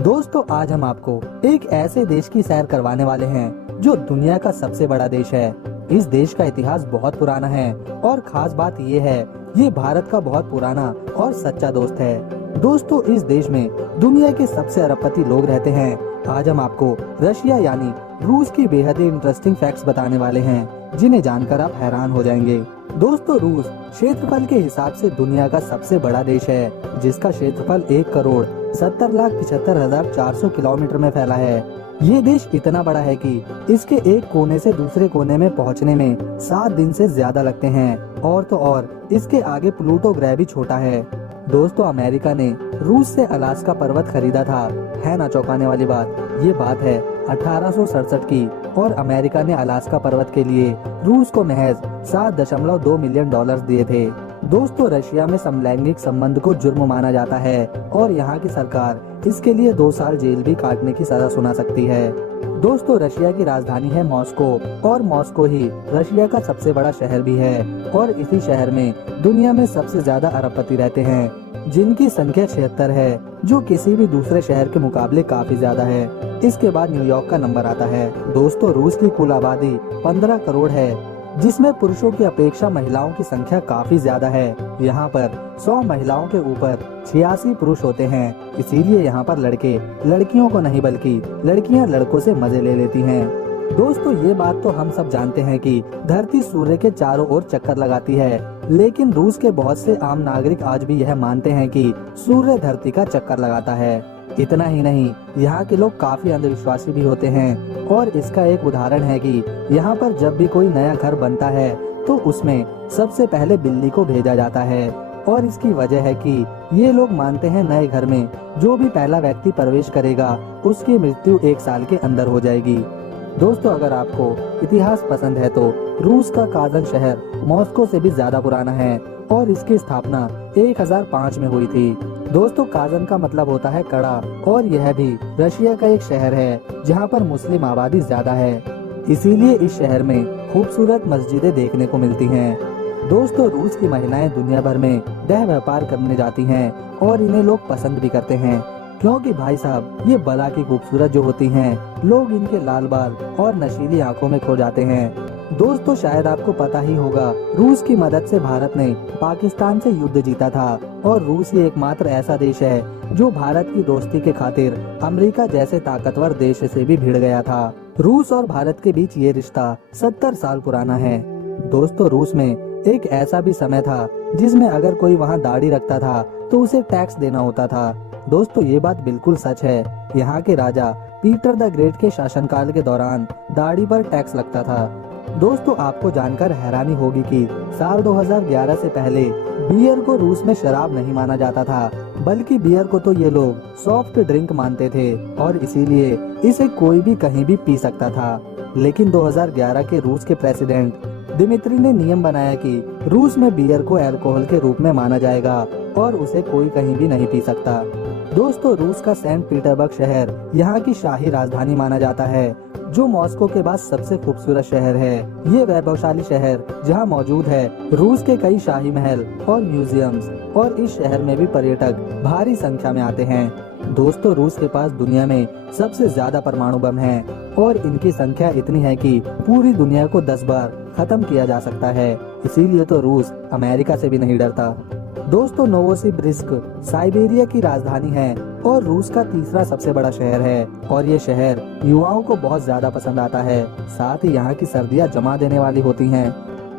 दोस्तों आज हम आपको एक ऐसे देश की सैर करवाने वाले हैं जो दुनिया का सबसे बड़ा देश है। इस देश का इतिहास बहुत पुराना है और खास बात ये है, ये भारत का बहुत पुराना और सच्चा दोस्त है। दोस्तों इस देश में दुनिया के सबसे अरबपति लोग रहते हैं। आज हम आपको रशिया यानी रूस की बेहद ही इंटरेस्टिंग फैक्ट्स बताने वाले हैं, जिन्हें जानकर आप हैरान हो जाएंगे। दोस्तों रूस क्षेत्रफल के हिसाब से दुनिया का सबसे बड़ा देश है, जिसका क्षेत्रफल 1,70,75,400 किलोमीटर में फैला है। ये देश इतना बड़ा है कि इसके एक कोने से दूसरे कोने में पहुंचने में 7 दिन से ज्यादा लगते हैं। और तो और इसके आगे प्लूटो ग्रह भी छोटा है। दोस्तों अमेरिका ने रूस से अलास्का पर्वत खरीदा था। है ना चौंकाने वाली बात। ये बात है 1867 की और अमेरिका ने अलास्का पर्वत के लिए रूस को महज 7.2 मिलियन डॉलर्स दिए थे। दोस्तों रशिया में समलैंगिक संबंध को जुर्म माना जाता है और यहाँ की सरकार इसके लिए 2 साल जेल भी काटने की सजा सुना सकती है। दोस्तों रशिया की राजधानी है मॉस्को और मॉस्को ही रशिया का सबसे बड़ा शहर भी है और इसी शहर में दुनिया में सबसे ज्यादा अरबपति रहते हैं, जिनकी संख्या 76 है, जो किसी भी दूसरे शहर के मुकाबले काफी ज्यादा है। इसके बाद न्यूयॉर्क का नंबर आता है। दोस्तों रूस की कुल आबादी 15 करोड़ है, जिसमें पुरुषों की अपेक्षा महिलाओं की संख्या काफी ज्यादा है। यहाँ पर 100 महिलाओं के ऊपर 86 पुरुष होते हैं। इसीलिए यहाँ पर लड़के लड़कियों को नहीं बल्कि लड़कियाँ लड़कों से मजे ले लेती हैं। दोस्तों ये बात तो हम सब जानते हैं कि धरती सूर्य के चारों ओर चक्कर लगाती है, लेकिन रूस के बहुत से आम नागरिक आज भी यह मानते हैं कि सूर्य धरती का चक्कर लगाता है। इतना ही नहीं, यहाँ के लोग काफी अंधविश्वासी भी होते हैं और इसका एक उदाहरण है कि यहाँ पर जब भी कोई नया घर बनता है तो उसमें सबसे पहले बिल्ली को भेजा जाता है। और इसकी वजह है कि ये लोग मानते हैं नए घर में जो भी पहला व्यक्ति प्रवेश करेगा उसकी मृत्यु 1 साल के अंदर हो जाएगी। दोस्तों अगर आपको इतिहास पसंद है तो रूस का काज़ान शहर मॉस्को से भी ज्यादा पुराना है और इसकी स्थापना 1005 में हुई थी। दोस्तों काज़ान का मतलब होता है कड़ा और यह भी रशिया का एक शहर है जहां पर मुस्लिम आबादी ज्यादा है। इसीलिए इस शहर में खूबसूरत मस्जिदें देखने को मिलती हैं। दोस्तों रूस की महिलाएं दुनिया भर में देह व्यापार करने जाती हैं और इन्हें लोग पसंद भी करते हैं, क्योंकि भाई साहब ये बला की खूबसूरत जो होती हैं, लोग इनके लाल बाल और नशीली आंखों में खो जाते हैं। दोस्तों शायद आपको पता ही होगा, रूस की मदद से भारत ने पाकिस्तान से युद्ध जीता था और रूस ही एकमात्र ऐसा देश है जो भारत की दोस्ती के खातिर अमेरिका जैसे ताकतवर देश से भी भिड़ गया था। रूस और भारत के बीच ये रिश्ता 70 साल पुराना है। दोस्तों रूस में एक ऐसा भी समय था जिसमें अगर कोई वहाँ दाढ़ी रखता था तो उसे टैक्स देना होता था। दोस्तों ये बात बिल्कुल सच है। यहाँ के राजा पीटर द ग्रेट के शासनकाल के दौरान दाढ़ी पर टैक्स लगता था। दोस्तों आपको जानकर हैरानी होगी कि साल 2011 से पहले बियर को रूस में शराब नहीं माना जाता था, बल्कि बियर को तो ये लोग सॉफ्ट ड्रिंक मानते थे और इसीलिए इसे कोई भी कहीं भी पी सकता था। लेकिन 2011 के रूस के प्रेसिडेंट दिमित्री ने नियम बनाया कि रूस में बियर को अल्कोहल के रूप में माना जाएगा और उसे कोई कहीं भी नहीं पी सकता। दोस्तों रूस का सेंट पीटर्सबर्ग शहर यहाँ की शाही राजधानी माना जाता है, जो मॉस्को के बाद सबसे खूबसूरत शहर है। ये वैभवशाली शहर जहाँ मौजूद है रूस के कई शाही महल और म्यूजियम्स, और इस शहर में भी पर्यटक भारी संख्या में आते हैं। दोस्तों रूस के पास दुनिया में सबसे ज्यादा परमाणु बम है और इनकी संख्या इतनी है कि पूरी दुनिया को 10 बार खत्म किया जा सकता है। इसीलिए तो रूस अमेरिका से भी नहीं डरता। दोस्तों नोवोसिबिर्स्क साइबेरिया की राजधानी है और रूस का तीसरा सबसे बड़ा शहर है और ये शहर युवाओं को बहुत ज्यादा पसंद आता है। साथ ही यहाँ की सर्दियाँ जमा देने वाली होती हैं।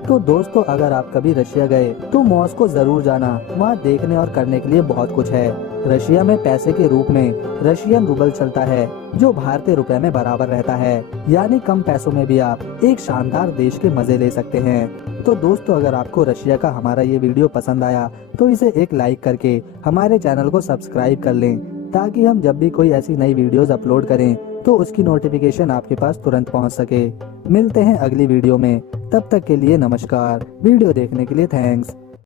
तो दोस्तों अगर आप कभी रशिया गए तो मॉस्को जरूर जाना। वहाँ देखने और करने के लिए बहुत कुछ है। रशिया में पैसे के रूप में रशियन रूबल चलता है, जो भारतीय रुपए में बराबर रहता है, यानी कम पैसों में भी आप एक शानदार देश के मजे ले सकते हैं। तो दोस्तों अगर आपको रशिया का हमारा ये वीडियो पसंद आया तो इसे एक लाइक करके हमारे चैनल को सब्सक्राइब कर लें, ताकि हम जब भी कोई ऐसी नई वीडियोस अपलोड करें तो उसकी नोटिफिकेशन आपके पास तुरंत पहुंच सके। मिलते हैं अगली वीडियो में, तब तक के लिए नमस्कार। वीडियो देखने के लिए थैंक्स।